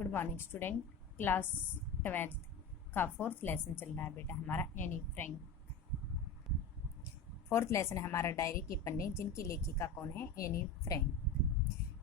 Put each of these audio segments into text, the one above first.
Good morning student. Class 12th का fourth lesson चल रहा है बेटा हमारा एनी फ्रैंक। फोर्थ लेसन है हमारा डायरी के पन्ने, जिनकी लेखिका कौन है? Anne Frank.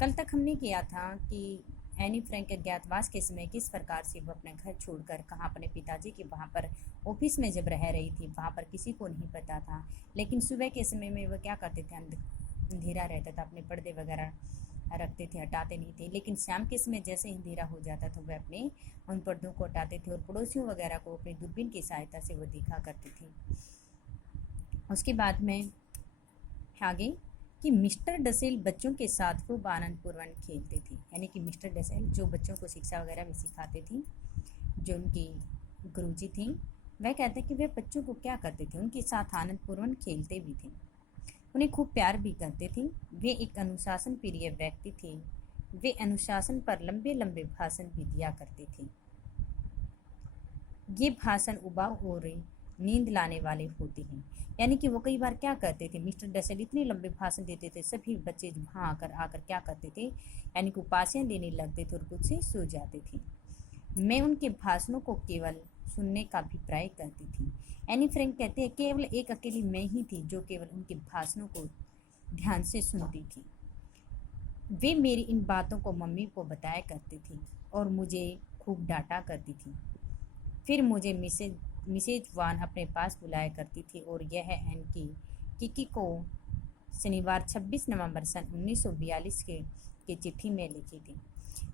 कल तक हमने किया था कि एनी फ्रैंक अज्ञातवास के समय किस प्रकार से वो अपने घर छोड़कर कहाँ अपने पिताजी के वहाँ पर ऑफिस में जब रह रही थी वहाँ पर किसी को नहीं पता था। लेकिन सुबह के समय में वो क्या करते थे, अंधेरा रहता था, अपने पर्दे वगैरह रखते थे, हटाते नहीं थे। लेकिन शाम के समय जैसे अंधेरा हो जाता था वह अपने उन पर्दों को हटाते थे और पड़ोसियों वगैरह को अपनी दूरबीन की सहायता से वो देखा करते थे। उसके बाद में आगे कि मिस्टर डसेल बच्चों के साथ खूब आनंदपूर्वक खेलते थे। यानी कि मिस्टर डसेल जो बच्चों को शिक्षा वगैरह भी सिखाते थे, जो उनकी गुरुजी थी, वह कहते कि वे बच्चों को क्या करते थे, उनके साथ आनंदपूर्वक खेलते भी थे, उन्हें खूब प्यार भी करते थे। वे एक अनुशासन प्रिय व्यक्ति थे। वे अनुशासन पर लंबे लंबे भाषण भी दिया करते थे। ये भाषण उबाऊ और नींद लाने वाले होते हैं। यानी कि वो कई बार क्या करते थे, मिस्टर डसेल इतने लंबे भाषण देते थे, सभी बच्चे वहाँ आकर क्या करते थे, यानी कि उपासियाँ देने लगते थे और खुद से सो जाते थे। मैं उनके भाषणों को केवल सुनने का अभिप्राय करती थी। एनी फ्रैंक कहते हैं केवल एक अकेली मैं ही थी जो केवल उनके भाषणों को ध्यान से सुनती थी। वे मेरी इन बातों को मम्मी को बताया करती थी और मुझे खूब डांटा करती थी। फिर मुझे मिसेज वान अपने पास बुलाया करती थी और यह एन की किकी को शनिवार 26 नवंबर सन 1942 के चिट्ठी में लिखी थी।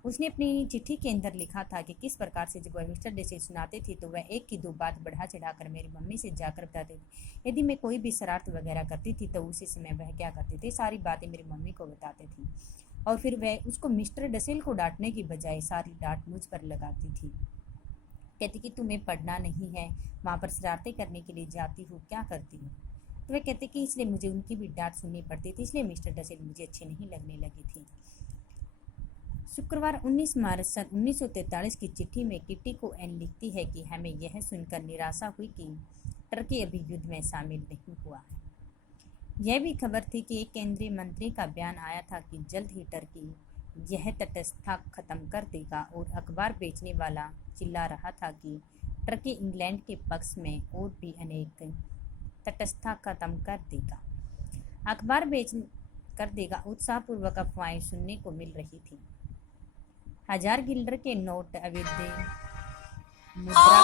उसने अपनी चिट्ठी के अंदर लिखा था कि किस प्रकार से जब वह मिस्टर डे से सुनाते थे तो वह एक की दो बात बढ़ा चढ़ाकर मेरी मम्मी से जाकर बताते थे। यदि मैं कोई भी शरारत वगैरह करती थी तो उसी समय वह क्या करते थे, सारी बातें मेरी मम्मी को बताते थे और फिर वह उसको मिस्टर डसेल को डांटने की बजाय सारी डांट मुझ पर लगाती थी। कहती कि तुम्हें पढ़ना नहीं है, वहाँ पर शरारतें करने के लिए जाती हूँ, क्या करती हूँ? तो वह कहते कि इसलिए मुझे उनकी भी डांट सुननी पड़ती थी, इसलिए मिस्टर डसेल मुझे अच्छी नहीं लगने लगी थी। शुक्रवार 19 मार्च सन 1943 की चिट्ठी में किट्टी को एन लिखती है कि हमें यह सुनकर निराशा हुई कि टर्की अभी युद्ध में शामिल नहीं हुआ है। यह भी खबर थी कि एक केंद्रीय मंत्री का बयान आया था कि जल्द ही टर्की यह तटस्थता खत्म कर देगा और अखबार बेचने वाला चिल्ला रहा था कि टर्की इंग्लैंड के पक्ष में और भी अनेक तटस्थता खत्म कर देगा, अखबार बेच कर देगा। उत्साहपूर्वक अफवाहें सुनने को मिल रही थी। 1000 गिल्डर के नोट अवैध मुद्रा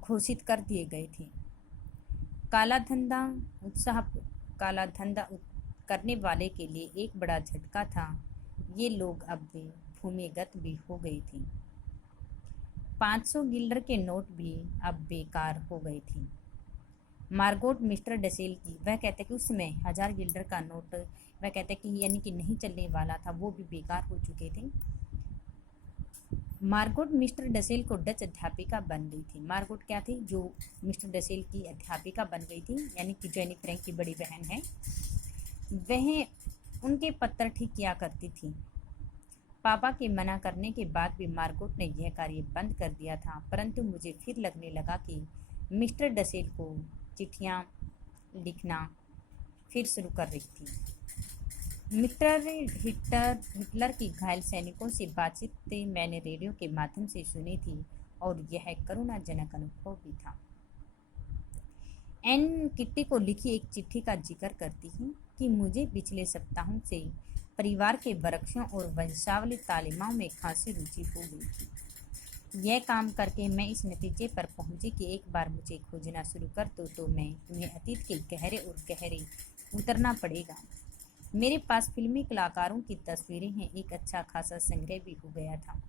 घोषित कर दिए गए थे। काला धंधा करने वाले के लिए एक बड़ा झटका था। ये लोग अब भूमिगत भी हो गए थे। 500 गिल्डर के नोट भी अब बेकार हो गए थे। मार्गोट मिस्टर डसेल की, वह कहते कि उस समय 1000 गिल्डर का नोट, वह कहते कि यानी कि नहीं चलने वाला था, वो भी बेकार हो चुके थे। मार्गोट मिस्टर डसेल को डच अध्यापिका बन गई थी। मार्गोट क्या थी? जो मिस्टर डसेल की अध्यापिका बन गई थी, यानी कि जो एनी फ्रैंक की बड़ी बहन है, वह उनके पत्र ठीक किया करती थी। पापा के मना करने के बाद भी मार्गोट ने यह कार्य बंद कर दिया था, परंतु मुझे फिर लगने लगा कि मिस्टर डसेल को चिट्ठियाँ लिखना फिर शुरू कर रही थी। मिस्टर हिटलर की घायल सैनिकों से बातचीत मैंने रेडियो के माध्यम से सुनी थी और यह करुणाजनक अनुभव भी था। एन किट्टी को लिखी एक चिट्ठी का जिक्र करती है कि मुझे पिछले सप्ताहों से परिवार के वृक्षों और वंशावली तालिमाओं में खासी रुचि हो गई थी। यह काम करके मैं इस नतीजे पर पहुंची कि एक बार मुझे खोजना शुरू कर दो तो मैं तुम्हें अतीत के गहरे और गहरे उतरना पड़ेगा। मेरे पास फिल्मी कलाकारों की तस्वीरें हैं, एक अच्छा खासा संग्रह भी हो गया था।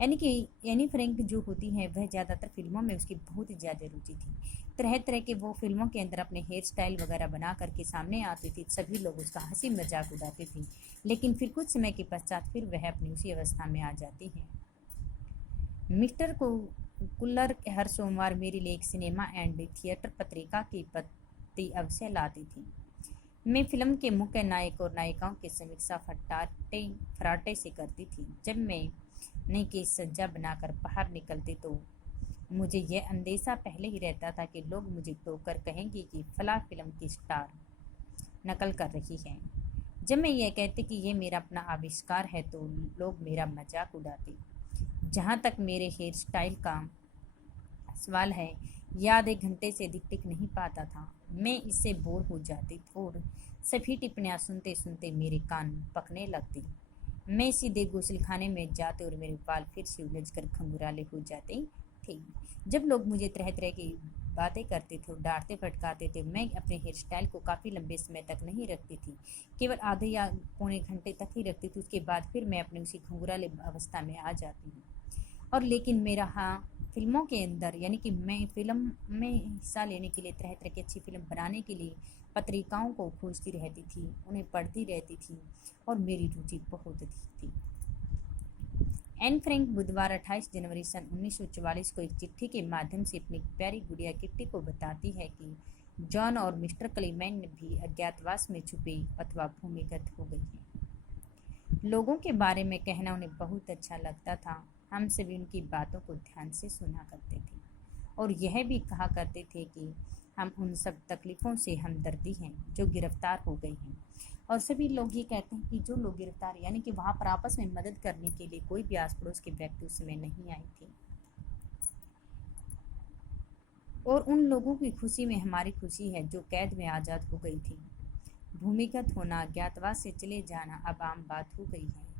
यानी कि एनी फ्रैंक जो होती है वह ज़्यादातर फिल्मों में उसकी बहुत ही ज़्यादा रुचि थी। तरह तरह के वो फिल्मों के अंदर अपने हेयर स्टाइल वगैरह बना करके सामने आती थी, सभी लोग उसका हंसी मजाक उड़ाते थे। लेकिन फिर कुछ समय के पश्चात फिर वह अपनी उसी अवस्था में आ जाती है। मिस्टर कुल्लर हर सोमवार मेरे लिए एक सिनेमा एंड थिएटर पत्रिका की पत्ती अवश्य लाती थी। मैं फिल्म के मुख्य नायक और नायिकाओं की समीक्षा फराटे से करती थी। जब मैं नई की सज्जा बनाकर बाहर निकलती तो मुझे यह अंदेशा पहले ही रहता था कि लोग मुझे टोकर कहेंगे कि फला फिल्म की स्टार नकल कर रही है। जब मैं ये कहती कि ये मेरा अपना आविष्कार है तो लोग मेरा मजाक उड़ाते। जहाँ तक मेरे हेयर स्टाइल का सवाल है, याद 1 घंटे से अधिक टिक नहीं पाता था। मैं इससे बोर हो जाती और सभी टिप्पणियाँ सुनते सुनते मेरे कान पकने लगती। मैं सीधे गुस्लखाने में जाते और मेरे बाल फिर से उलझ कर खंगुराले हो जाते थे। जब लोग मुझे तरह तरह की बातें करते थे और डांटते फटकारते थे, मैं अपने हेयर स्टाइल को काफ़ी लंबे समय तक नहीं रखती थी, केवल आधे या पौने घंटे तक ही रखती थी। उसके बाद फिर मैं अपने उसी खंगुराले अवस्था में आ जाती हूँ। और लेकिन मेरा हाँ, फिल्मों के अंदर यानी कि मैं फिल्म में हिस्सा लेने के लिए, तरह तरह की अच्छी फिल्म बनाने के लिए पत्रिकाओं को खोजती रहती थी, उन्हें पढ़ती रहती थी और मेरी रुचि बहुत अधिक थी। एन फ्रैंक बुधवार 28 जनवरी सन 1944 को एक चिट्ठी के माध्यम से अपनी प्यारी गुड़िया किट्टी को बताती है कि जॉन और मिस्टर क्लेमेंट भी अज्ञातवास में छुपे अथवा भूमिगत हो गई हैं। लोगों के बारे में कहना उन्हें बहुत अच्छा लगता था। हम सभी उनकी बातों को ध्यान से सुना करते थे और यह भी कहा करते थे कि हम उन सब तकलीफ़ों से हमदर्दी हैं जो गिरफ्तार हो गई हैं। और सभी लोग ये कहते हैं कि जो लोग गिरफ्तार यानी कि वहाँ पर आपस में मदद करने के लिए कोई भी आस पड़ोस के व्यक्ति उस समय नहीं आए थे। और उन लोगों की खुशी में हमारी खुशी है जो कैद में आज़ाद हो गई थी। भूमिगत होना, अज्ञातवास से चले जाना अब आम बात हो गई है।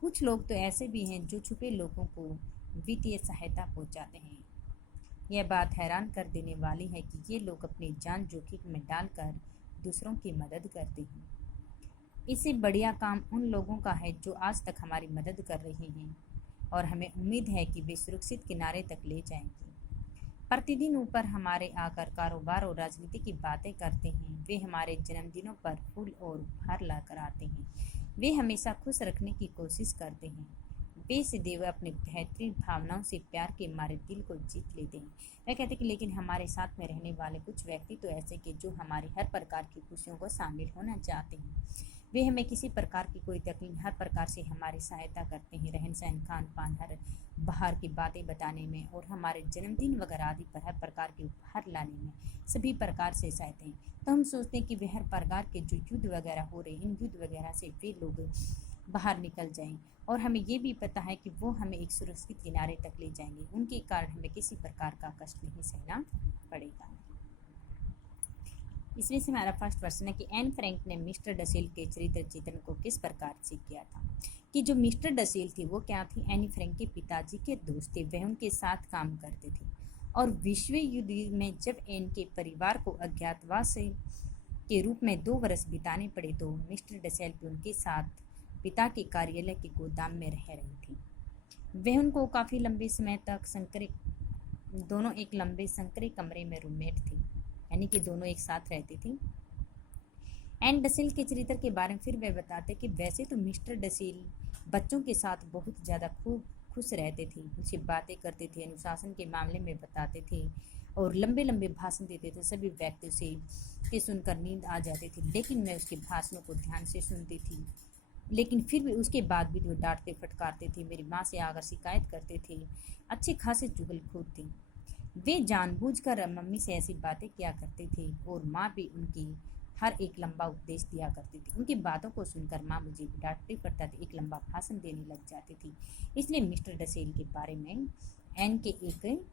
कुछ लोग तो ऐसे भी हैं जो छुपे लोगों को वित्तीय सहायता पहुंचाते हैं। यह बात हैरान कर देने वाली है कि ये लोग अपनी जान जोखिम में डालकर दूसरों की मदद करते हैं। इससे बढ़िया काम उन लोगों का है जो आज तक हमारी मदद कर रहे हैं और हमें उम्मीद है कि वे सुरक्षित किनारे तक ले जाएंगे। प्रतिदिन ऊपर हमारे आकर कारोबार और राजनीति की बातें करते हैं। वे हमारे जन्मदिनों पर फूल और उपहार लाकर आते हैं। वे हमेशा खुश रखने की कोशिश करते हैं। वे सदैव अपनी बेहतरीन भावनाओं से प्यार के मारे दिल को जीत लेते हैं। वह कहते हैं कि लेकिन हमारे साथ में रहने वाले कुछ व्यक्ति तो ऐसे कि जो हमारी हर प्रकार की खुशियों को शामिल होना चाहते हैं। वे हमें किसी प्रकार की कोई तकलीफ हर प्रकार से हमारी सहायता करते हैं, रहन सहन, खान पान, हर बाहर की बातें बताने में और हमारे जन्मदिन वगैरह आदि पर हर प्रकार के उपहार लाने में सभी प्रकार से सहायता हैं। तो हम सोचते हैं कि वे हर प्रकार के जो युद्ध वगैरह हो रहे हैं, इन युद्ध वगैरह से वे लोग बाहर निकल जाएं और हमें ये भी पता है कि वो हमें एक सुरक्षित किनारे तक ले जाएंगे। उनके कारण हमें किसी प्रकार का कष्ट नहीं सहना पड़ेगा। इसमें से हमारा फर्स्ट क्वेश्चन है कि एन फ्रैंक ने मिस्टर डसेल के चरित्र चित्रण को किस प्रकार से किया था। कि जो मिस्टर डसेल थी वो क्या थी, एनी फ्रैंक के पिताजी के दोस्त थे। वह उनके साथ काम करते थे और विश्व युद्ध में जब एन के परिवार को अज्ञातवास के रूप में 2 वर्ष बिताने पड़े तो मिस्टर डसेल भी उनके साथ पिता के कार्यालय के गोदाम में रह रही थी। वह उनको काफ़ी लंबे समय तक दोनों एक लंबे संकरे कमरे में रूममेट थी, यानी कि दोनों एक साथ रहती थी। एन डसेल के चरित्र के बारे में फिर वह बताते कि वैसे तो मिस्टर डसेल बच्चों के साथ बहुत ज़्यादा खूब खुश रहते थे, उनसे बातें करते थे, अनुशासन के मामले में बताते थे और लंबे लंबे भाषण देते थे। सभी व्यक्ति उसे के सुनकर नींद आ जाती थी, लेकिन मैं उसके भाषणों को ध्यान से सुनती थी। लेकिन फिर भी उसके बाद भी वो डांटते फटकारते थे, मेरी माँ से आकर शिकायत करते थे, अच्छे खासे चुगलखोर थे। वे जानबूझकर मम्मी से ऐसी बातें किया करते थे और माँ भी उनकी हर एक लंबा उपदेश दिया करती थी। उनकी बातों को सुनकर माँ मुझे डांटते फटकारते एक लंबा भाषण देने लग जाती थी। इसलिए मिस्टर डसेल के बारे में एन के एक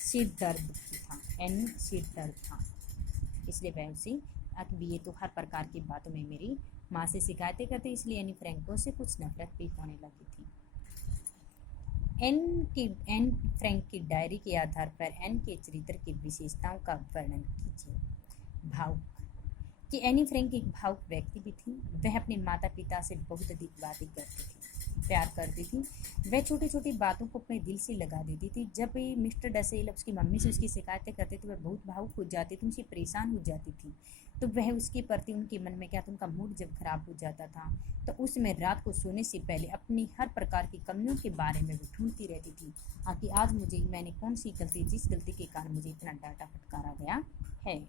सिर दर्द था, एन सिर दर्द था, इसलिए वह उसे अब ये तो हर प्रकार की बातों में मेरी माँ से शिकायतें करते, इसलिए एनी फ्रैंको से कुछ नफरत भी होने लगी थी। एन फ्रैंक की डायरी के आधार पर एन के चरित्र की विशेषताओं का वर्णन कीजिए। भावुक, कि एनी फ्रैंक एक भावुक व्यक्ति भी थी। वह अपने माता पिता से बहुत अधिक बातें करती थी, प्यार करती थी। वह छोटी छोटी बातों को अपने दिल से लगा देती थी। जब भी मिस्टर डसेल उसकी मम्मी से उसकी शिकायतें करते तो वह बहुत भावुक हो जाती थी, उनसे परेशान हो जाती थी। तो वह उसके प्रति उनके मन में क्या था, उनका मूड जब खराब हो जाता था तो उसमें रात को सोने से पहले अपनी हर प्रकार की कमियों के बारे में वो ढूंढती रहती थी, कि आज मैंने कौन सी गलती, जिस गलती के कारण मुझे इतना डांटा फटकारा गया है।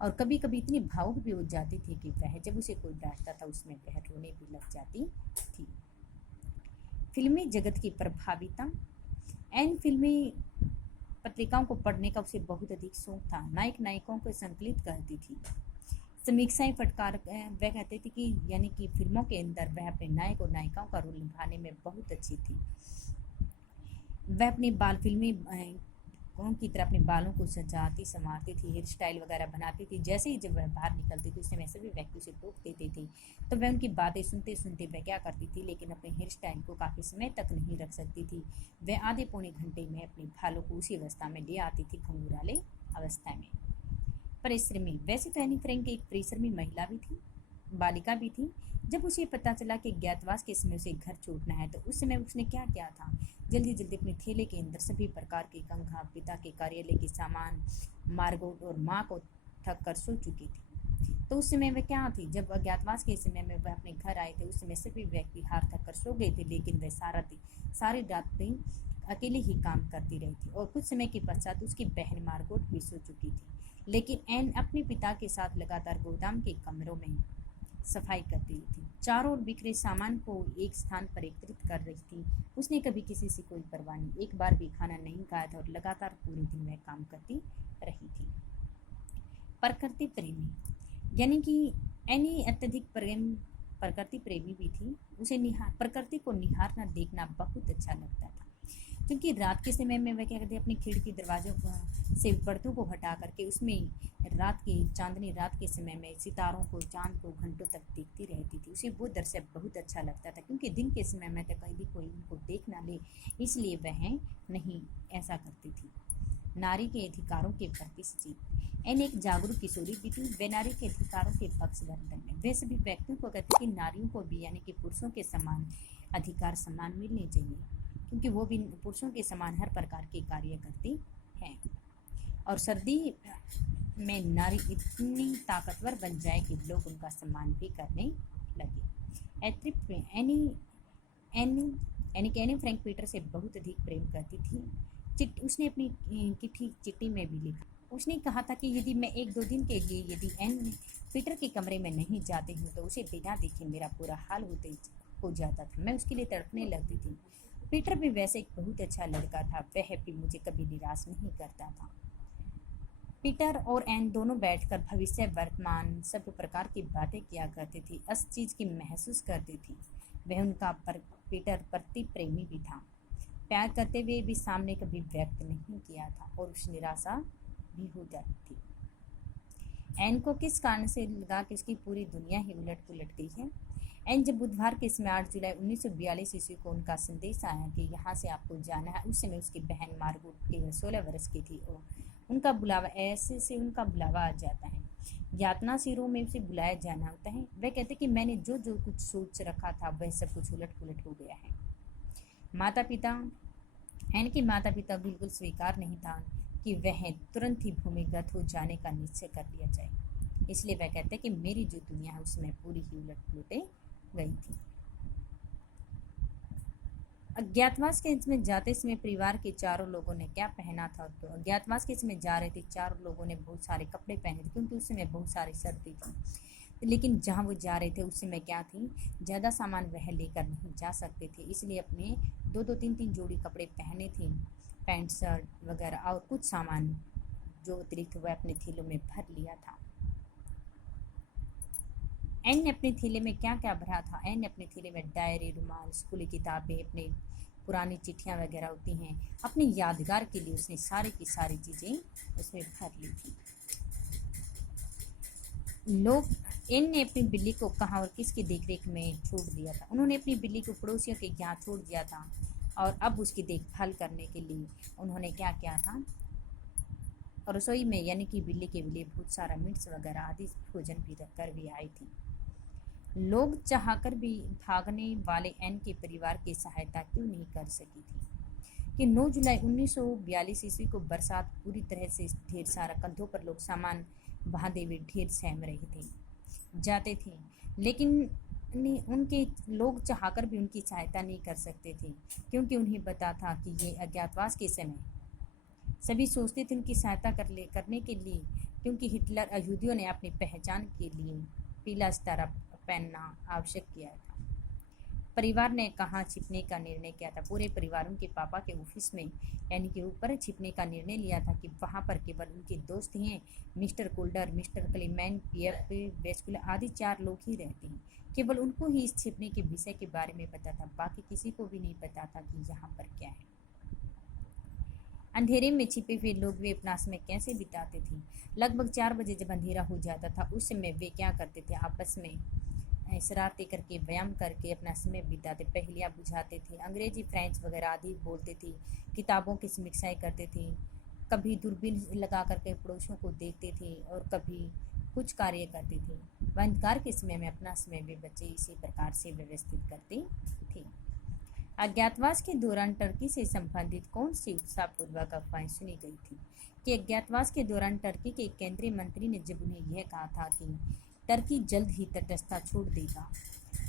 और कभी कभी इतनी भावुक भी हो जाती थी कि वह जब उसे कोई डांटता था उसमें वह रोने भी लग जाती थी। फिल्मी जगत की प्रभाविता, एन फिल्मी पत्रिकाओं को पढ़ने का उसे बहुत अधिक शौक था। नायक नायिकाओं को संकलित करती थी। समीक्षाएं फटकार वह कहते थे कि यानी कि फिल्मों के अंदर वह अपने नायक और नायिकाओं का रोल निभाने में बहुत अच्छी थी। वह अपनी बाल फिल्मी कौन की तरह अपने बालों को सजाती संवारती थी, हेयर स्टाइल वगैरह बनाती थी। जैसे ही जब वह बाहर निकलती थी, उससे मैं सभी व्यक्ति उसे टोक देते थे। तो वह उनकी बातें सुनते सुनते वह क्या करती थी, लेकिन अपने हेयर स्टाइल को काफ़ी समय तक नहीं रख सकती थी। वह आधे पौने घंटे में अपने बालों को उसी अवस्था में ले आती थी, घुंघराले अवस्था में। परिश्रमी, वैसे तो एनी फ्रैंक एक परिश्रमी महिला भी थी, बालिका भी थी। जब उसे पता चला कि ज्ञातवास के समय उसे घर छूटना है, तो उस समय उसने क्या किया था, जल्दी जल्दी अपने थैले के अंदर सभी प्रकार के कंघा, पिता के कार्यालय के सामान, मार्गोट और माँ को थक कर सो चुकी थी। तो उस समय वह क्या थी, जब अज्ञातवास के समय में वह अपने घर आए थे, उस समय सभी व्यक्ति हार थक कर सो गए थे, लेकिन वह सारी रात अकेले ही काम करती रही थी। और कुछ समय के पश्चात उसकी बहन मार्गोट भी सो चुकी थी, लेकिन एन अपने पिता के साथ लगातार गोदाम के कमरों में सफाई कर रही थी, चारों ओर बिखरे सामान को एक स्थान पर एकत्रित कर रही थी। उसने कभी किसी से कोई परवाह नहीं, एक बार भी खाना नहीं खाया था और लगातार पूरे दिन वह काम करती रही थी। प्रकृति प्रेमी, यानी कि एनी अत्यधिक प्रकृति प्रेमी भी थी। उसे प्रकृति को निहारना देखना बहुत अच्छा लगता था, क्योंकि रात के समय में वह क्या करती, अपनी खिड़की दरवाजों से पर्दों को हटा करके उसमें रात की चांदनी रात के समय में सितारों को, चांद को घंटों तक देखती रहती थी। उसे वो दृश्य बहुत अच्छा लगता था, क्योंकि दिन के समय में तो कभी कोई उनको देख ना ले, इसलिए वह नहीं ऐसा करती थी। नारी के अधिकारों के प्रति सचेत, एन एक जागरूक किशोरी भी थी। वे नारी के अधिकारों के पक्षधर में वे सभी व्यक्तियों को कहते कि नारियों को भी यानी कि पुरुषों के समान अधिकार सम्मान मिलने चाहिए, क्योंकि वो भी पुरुषों के समान हर प्रकार के कार्य करती हैं। और सर्दी में नारी इतनी ताकतवर बन जाए कि लोग उनका सम्मान भी करने लगे। एनी फ्रैंक पीटर से बहुत अधिक प्रेम करती थी। उसने अपनी चिट्ठी में भी लिखा, उसने कहा था कि यदि मैं 1-2 दिन के लिए यदि एन पीटर के कमरे में नहीं जाती हूँ, तो उसे बिना देखे मेरा पूरा हाल हो जाता था। मैं उसके लिए तड़पने लगती थी। पीटर भी वैसे एक बहुत अच्छा लड़का था, वह भी मुझे कभी निराश नहीं करता था। पीटर और एन दोनों बैठकर भविष्य, वर्तमान, सब प्रकार की बातें किया करती थी, इस चीज़ की महसूस करती थी। वह उनका पीटर प्रति प्रेमी भी था, प्यार करते हुए भी सामने कभी व्यक्त नहीं किया था, और उस निराशा भी हो जाती थी। एन को किस कारण से लगा कि उसकी पूरी दुनिया ही उलट पुलट गई है। एन जब बुधवार के समय 8 जुलाई 1942 ईस्वी को उनका संदेश आया कि यहाँ से आपको जाना है, उस समय उसकी बहन मार्गोट केवल 16 वर्ष की थी और उनका बुलावा उनका बुलावा आ जाता है। यातना सिरों में उसे बुलाया जाना होता है। वह कहते कि मैंने जो कुछ सोच रखा था वह सब कुछ उलट पुलट हो गया है। एन के माता पिता बिल्कुल स्वीकार नहीं था कि वह तुरंत ही भूमिगत हो जाने का निश्चय कर लिया जाए, इसलिए वह कहते कि मेरी जो दुनिया है उसमें पूरी ही उलट पुलटे गई थी। अज्ञातवास के इसमें जाते समय परिवार के चारों लोगों ने क्या पहना था, तो अज्ञातवास के इसमें जा रहे थे, चारों लोगों ने बहुत सारे कपड़े पहने थे, क्योंकि उस समय बहुत सारी सर्दी थी। लेकिन जहाँ वो जा रहे थे उस समय क्या थी, ज़्यादा सामान वह लेकर नहीं जा सकते थे, इसलिए अपने 2-2, 3-3 जोड़ी कपड़े पहने थे, पैंट शर्ट वगैरह, और कुछ सामान जो अतिरिक्त वह अपने थैलों में भर लिया था। एन ने अपने थैले में क्या क्या भरा था, एन ने अपने थैले में डायरी, रुमाल, स्कूली किताबें, अपने पुरानी चिट्ठियाँ वगैरह होती हैं, अपनी यादगार के लिए उसने सारी की सारी चीज़ें उसमें भर ली थी। एन ने अपनी बिल्ली को कहाँ और किसकी देखरेख में छोड़ दिया था। उन्होंने अपनी बिल्ली को पड़ोसियों के यहाँ छोड़ दिया था, और अब उसकी देखभाल करने के लिए उन्होंने क्या किया था, रसोई में यानी कि बिल्ली के लिए बहुत सारा मिर्च वगैरह आदि भोजन भी रखकर भी आई थी। लोग चाहकर भी भागने वाले एन के परिवार की सहायता क्यों नहीं कर सकी थी कि 9 जुलाई 1942 ईस्वी को बरसात पूरी तरह से ढेर सारा कंधों पर लोग सामान बांधे हुए ढेर सहम रहे थे, जाते थे, लेकिन उनके लोग चाहकर भी उनकी सहायता नहीं कर सकते थे, क्योंकि उन्हें पता था कि ये अज्ञातवास के समय सभी सोचते थे उनकी सहायता करने के लिए, क्योंकि हिटलर यहूदियों ने अपनी पहचान के लिए पीला सितारा पहनना आवश्यक किया था। परिवार ने कहाँ छिपने का निर्णय किया था। पूरे परिवार उनके पापा के ऑफिस में यानी कि ऊपर छिपने का निर्णय लिया था कि वहाँ पर केवल उनके दोस्त ही हैं। Mister colder, mister Clement, PF vascular आदि 4 लोग ही रहते हैं। केवल उनको ही इस छिपने के विषय के बारे में पता था, बाकी किसी को भी नहीं पता था कि यहाँ पर क्या है। अंधेरे में छिपे हुए लोग वे अपना समय कैसे बिताते थे। लगभग 4 बजे जब अंधेरा हो जाता था उस समय वे क्या करते थे, आपस में शरारतें करके, व्यायाम करके अपना समय बिताते, पहेलियाँ बुझाते थे, अंग्रेजी, फ्रेंच वगैरह आदि बोलते थे, किताबों की समीक्षाएँ करते थे, कभी दूरबीन लगा करके पड़ोसियों को देखते थे और कभी कुछ कार्य करते थे। अंधकार के समय में अपना समय वे बच्चे इसी प्रकार से व्यवस्थित करते थे। अज्ञातवास के दौरान टर्की से संबंधित कौन सी उत्साहपूर्वक अफवाहें सुनी गई थी। कि अज्ञातवास के दौरान टर्की के एक केंद्रीय मंत्री ने जब उन्हें यह कहा था कि टर्की जल्द ही तटस्थता छोड़ देगा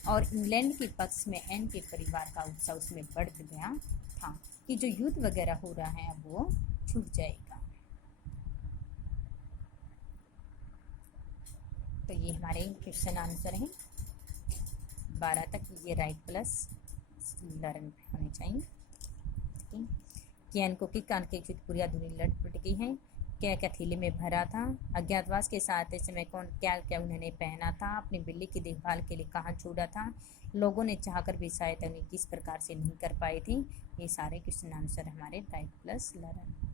और इंग्लैंड के पक्ष में एन के परिवार का उत्साह उसमें बढ़ गया था कि जो युद्ध वगैरह हो रहा है अब वो छूट जाएगा। तो ये हमारे क्वेश्चन आंसर हैं 12 तक, ये राइट प्लस लर्न होने चाहिए। कैन को किक कान के पूरी दुनिया लटपट गई है। क्या क्या थैले में भरा था। अज्ञातवास के साथ इस समय कौन क्या क्या उन्होंने पहना था। अपनी बिल्ली की देखभाल के लिए कहाँ छोड़ा था। लोगों ने चाहकर भी सहायता उन्हें किस प्रकार से नहीं कर पाए थे। ये सारे क्वेश्चन आंसर हमारे राइट प्लस लर्न।